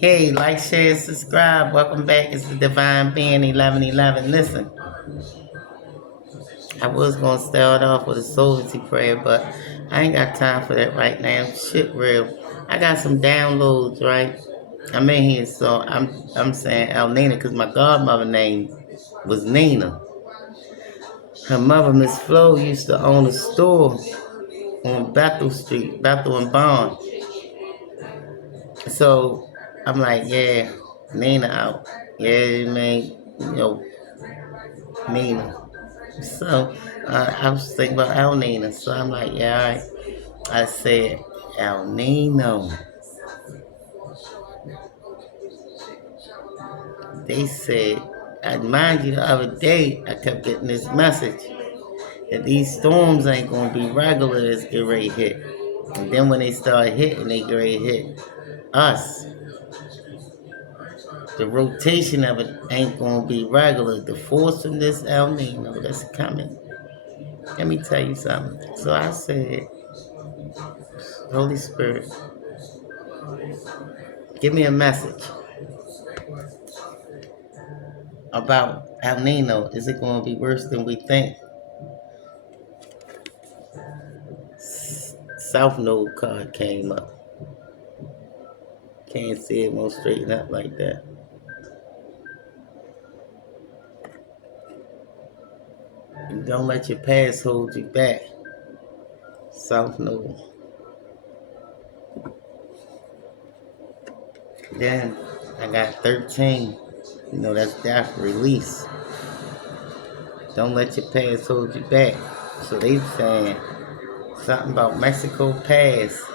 Hey, like, share, subscribe. Welcome back. It's the Divine Being 1111. Listen, I was going to start off with a sovereignty prayer, but I ain't got time for that right now. Shit, real. I got some downloads, right? I'm in here, so I'm saying El Nina because my godmother name was Nina. Her mother, Miss Flo, used to own a store on Bethel Street, Bethel and Bond. So I'm like, yeah, Nina out. Yeah, man, Nina. So I was thinking about El Nino. So I'm like, yeah, all right. I said, El Nino. They said, I mind you, the other day, I kept getting this message that these storms ain't going to be regular as get ready to hit. And then when they start hitting, they get ready to hit us. The rotation of it ain't going to be regular. The force from this El Nino that's coming. Let me tell you something. So I said, Holy Spirit, give me a message about El Nino. Is it going to be worse than we think? South Node card came up. Can't see it won't straighten up like that. And don't let your past hold you back. South Node. Then I got 13. You know, that's death release. Don't let your past hold you back. So they saying something about Mexico Pass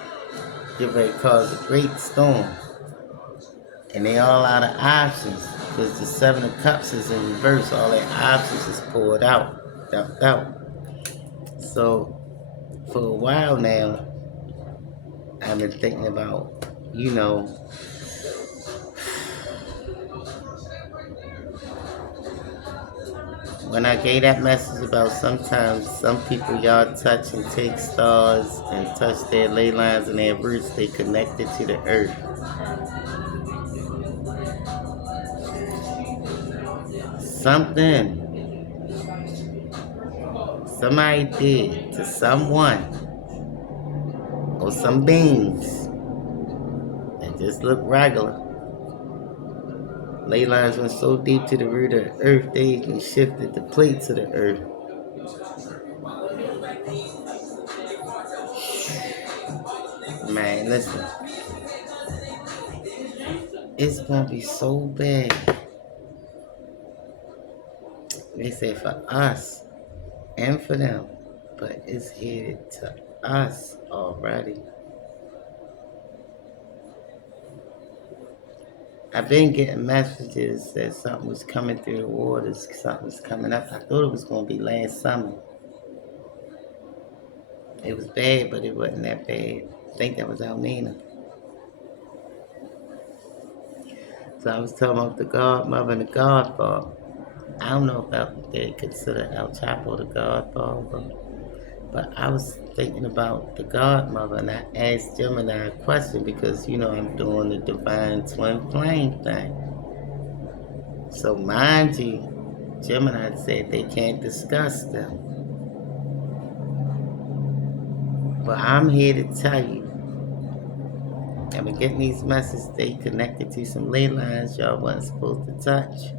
get ready to cause a great storm. And they all out of options because the Seven of Cups is in reverse. All their options is poured out, dumped out. So for a while now, I've been thinking about, you know, when I gave that message about sometimes some people y'all touch and take stars and touch their ley lines and their roots, they connected to the earth. Something somebody did to someone or some beings that just look regular. Ley lines went so deep to the root of the earth, they even shifted the plates of the earth. Man, listen, it's gonna be so bad. They say for us and for them, but it's headed to us already. I've been getting messages that something was coming through the waters, something was coming up. I thought it was gonna be last summer. It was bad, but it wasn't that bad. I think that was Almina. So I was talking about the godmother and the godfather. I don't know if they consider El Chapo the godfather, but I was thinking about the godmother, and I asked Gemini a question because, you know, I'm doing the divine twin flame thing. So mind you, Gemini said they can't discuss them. But I'm here to tell you, I've been getting these messages, they connected to some ley lines y'all wasn't supposed to touch.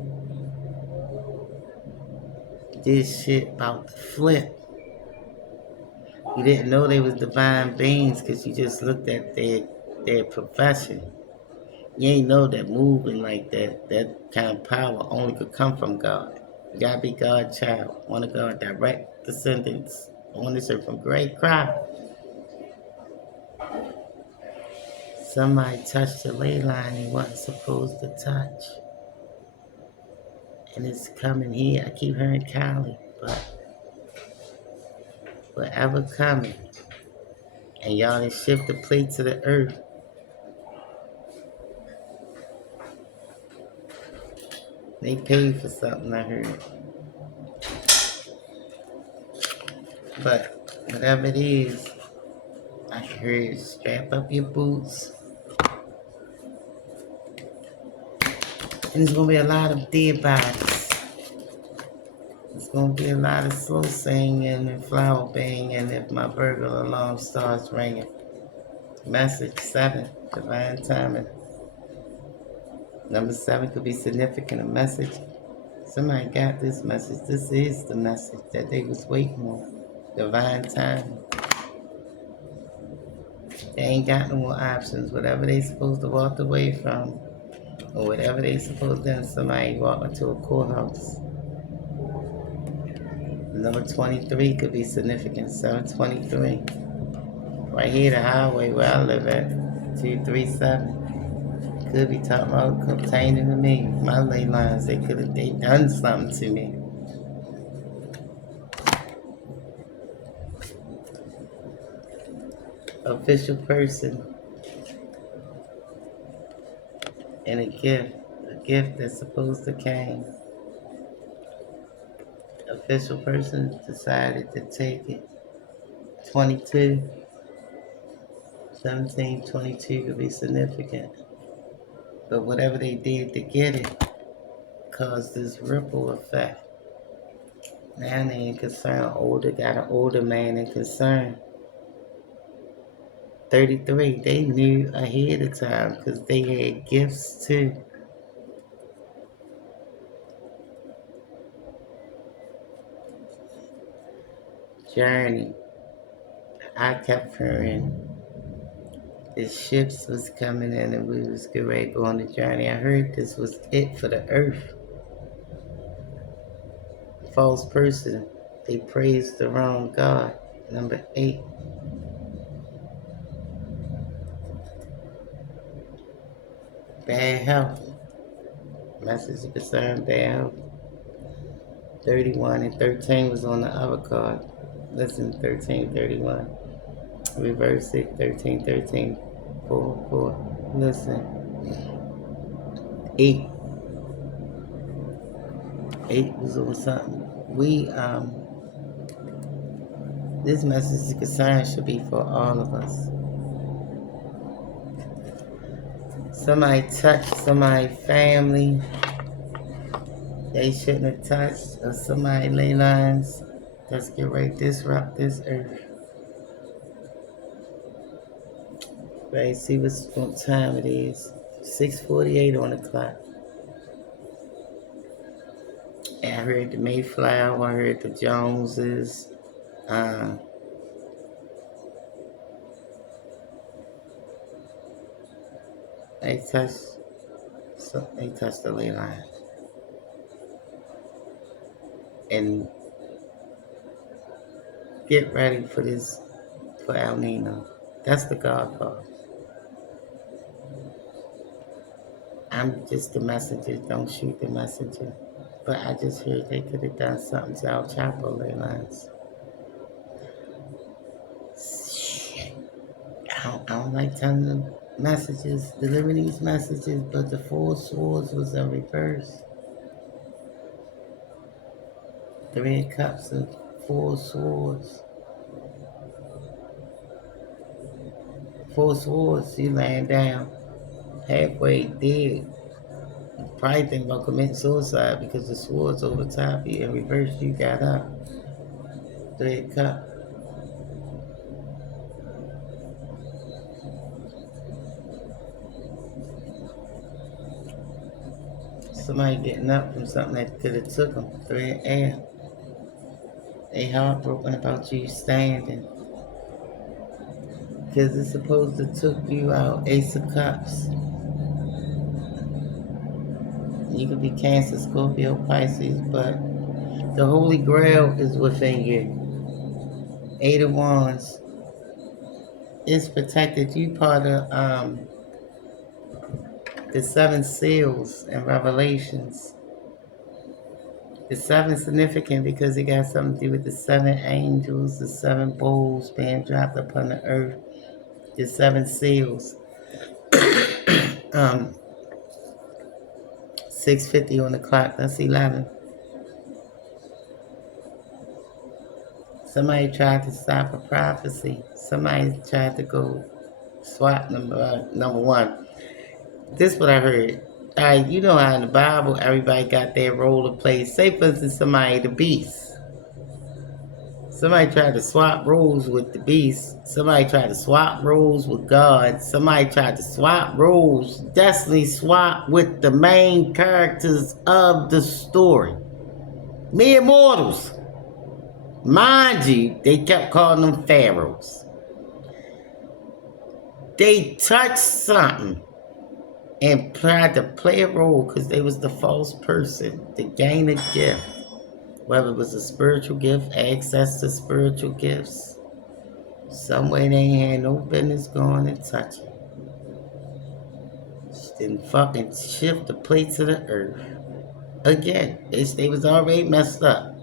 This shit about to flip. You didn't know they was divine beings because you just looked at their profession. You ain't know that moving like that kind of power only could come from God. You gotta be God's child, one of God's direct descendants on this earth from great cry. Somebody touched the ley line he wasn't supposed to touch. And it's coming here. I keep hearing Cali, but whatever coming. And y'all done shift the plate to the earth. They paid for something, I heard. But whatever it is, I heard strap up your boots. And there's going to be a lot of dead bodies. There's going to be a lot of slow singing and flower banging if my burglar alarm starts ringing. Message 7, divine timing. Number 7 could be significant, a message. Somebody got this message. This is the message that they was waiting on. Divine timing. They ain't got no more options. Whatever they supposed to walk away from, or whatever they supposed to do, somebody walk into a courthouse. Number 23 could be significant. 723. Right here, the highway where I live at, 237. Could be talking about pertaining to me. My ley lines, they done something to me. Official person and a gift that's supposed to came. Official person decided to take it. 22, 17, 22 could be significant. But whatever they did to get it caused this ripple effect. Now they ain't concerned. Got an older man in concern. 33, they knew ahead of time because they had gifts too. Journey. I kept hearing the ships was coming in and we was getting ready to go on the journey. I heard this was it for the earth. False person. They praised the wrong God. Number 8. Bad health. Message concerned bad health. 31 and 13 was on the other card. Listen, 1331. Reverse it, 1313. 4, 4. Listen. 8. 8 was on something. This message of concern should be for all of us. Somebody touched somebody's family they shouldn't have touched, or somebody ley lines that's get ready to disrupt this earth. Right, see what time it is. 6:48 on the clock. And I heard the Mayflower, I heard the Joneses. They touched the ley line. And get ready for this, for El Nino. That's the God call. I'm just the messenger. Don't shoot the messenger. But I just heard they could have done something to El Chapo ley lines. I don't like telling them messages, delivering these messages, but the 4 swords was in reverse. 3 cups and 4 swords. 4 swords, you laying down, halfway dead. Probably think about committing suicide because the sword's over top of you. In reverse, you got up. 3 cup. Somebody getting up from something that could have took them. 3 air. They heartbroken about you standing. Because it's supposed to took you out. Ace of Cups. You could be Cancer, Scorpio, Pisces, but the Holy Grail is within you. 8 of Wands. It's protected. You part of the 7 seals and revelations. The 7 significant because it got something to do with the 7 angels, the 7 bowls being dropped upon the earth, the 7 seals. 6:50 on the clock. That's 11. Somebody tried to stop a prophecy. Somebody tried to go swap number 1. This is what I heard. Alright, you know how in the Bible everybody got their role to play. Say for instance somebody the beast. Somebody tried to swap roles with the beast. Somebody tried to swap roles with God. Somebody tried to swap roles, destiny swap with the main characters of the story. Mere mortals. Mind you, they kept calling them pharaohs. They touched something and tried to play a role because they was the false person to gain a gift. Whether it was a spiritual gift, access to spiritual gifts, some way they ain't had no business going and touching. Didn't fucking shift the plates of the earth. Again, they was already messed up.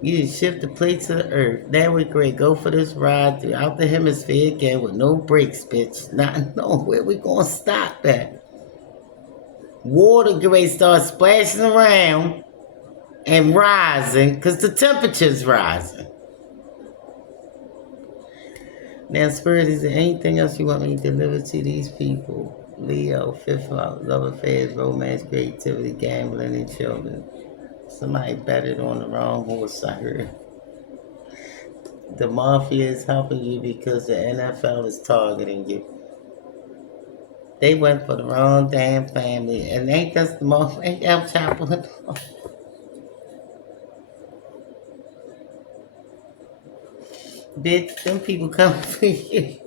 You just shift the plates of the earth. Now we great. Go for this ride throughout the hemisphere again with no brakes, bitch. Not knowing where we gonna stop at. Water get ready to start splashing around and rising because the temperature's rising. Now, Spirit, is there anything else you want me to deliver to these people? Leo, fifth house, love affairs, romance, creativity, gambling, and children. Somebody betted on the wrong horse, I heard. The mafia is helping you because the NFL is targeting you. They went for the wrong damn family, and ain't that the mafia? Ain't El Chapo? Bitch, them people come for you.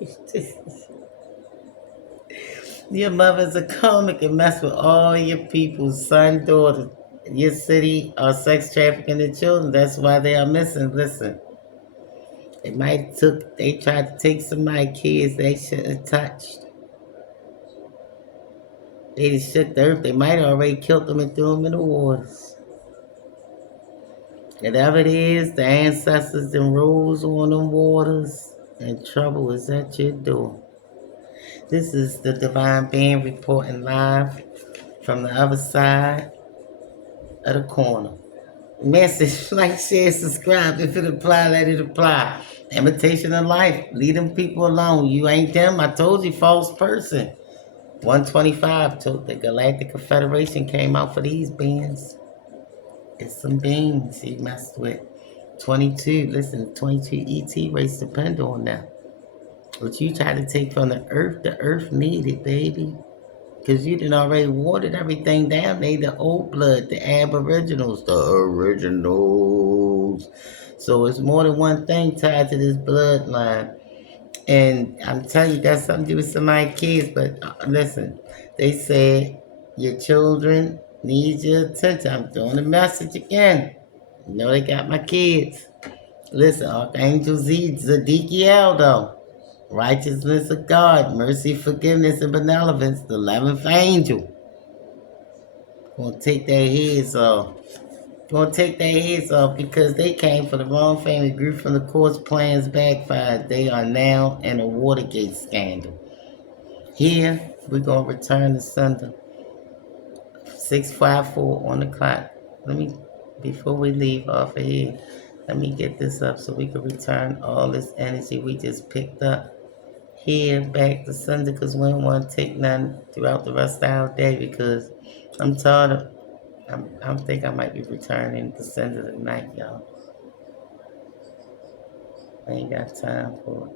Your mother's a comic and mess with all your people's son, daughter, your city are sex trafficking the children. That's why they are missing. Listen, they tried to take some of my kids they shouldn't have touched. They just shook the earth. They might have already killed them and threw them in the waters. Whatever it is, the ancestors and rose on them waters, and trouble is at your door. This is the Divine Being reporting live from the other side of the corner. Message, like, share, subscribe. If it apply, let it apply. Imitation of life. Leave them people alone. You ain't them. I told you, false person. 125 told the Galactic Confederation came out for these beings. It's some beings he messed with. 22, listen, 22 ET race depend on that. What you try to take from the earth needed, baby. Because you done already watered everything down. They the old blood, the aboriginals, the originals. So it's more than one thing tied to this bloodline. And I'm telling you, that's something to do with some of my kids. But listen, they said your children need your attention. I'm doing the message again. You know they got my kids. Listen, Archangel Zedekiel, though. Righteousness of God, mercy, forgiveness, and benevolence, the 11th angel. Gonna take their heads off. Gonna take their heads off because they came for the wrong family, grew from the court's plans, backfired. They are now in a Watergate scandal. Here, we're gonna return to Sunday. 6:54 on the clock. Before we leave off of here, let me get this up so we can return all this energy we just picked up here back to Sunday because we don't want to take none throughout the rest of our day because I'm tired of, I think I might be returning to Sunday tonight, y'all. I ain't got time for it.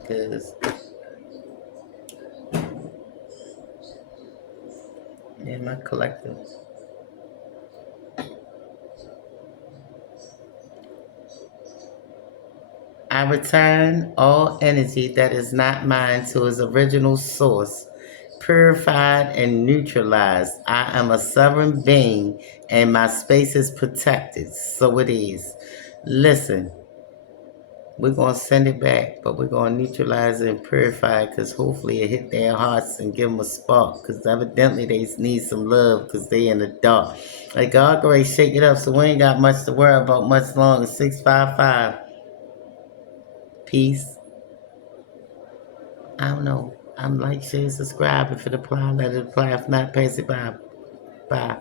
Because in my collective, I return all energy that is not mine to its original source, purified and neutralized. I am a sovereign being and my space is protected. So it is. Listen, we're going to send it back, but we're going to neutralize it and purify it because hopefully it hit their hearts and give them a spark because evidently they need some love because they in the dark. Like God, go shake it up so we ain't got much to worry about much longer. 655. Peace. I don't know. I'm like, share, subscribe. If it apply, let it apply. If not, pass it by. Bye.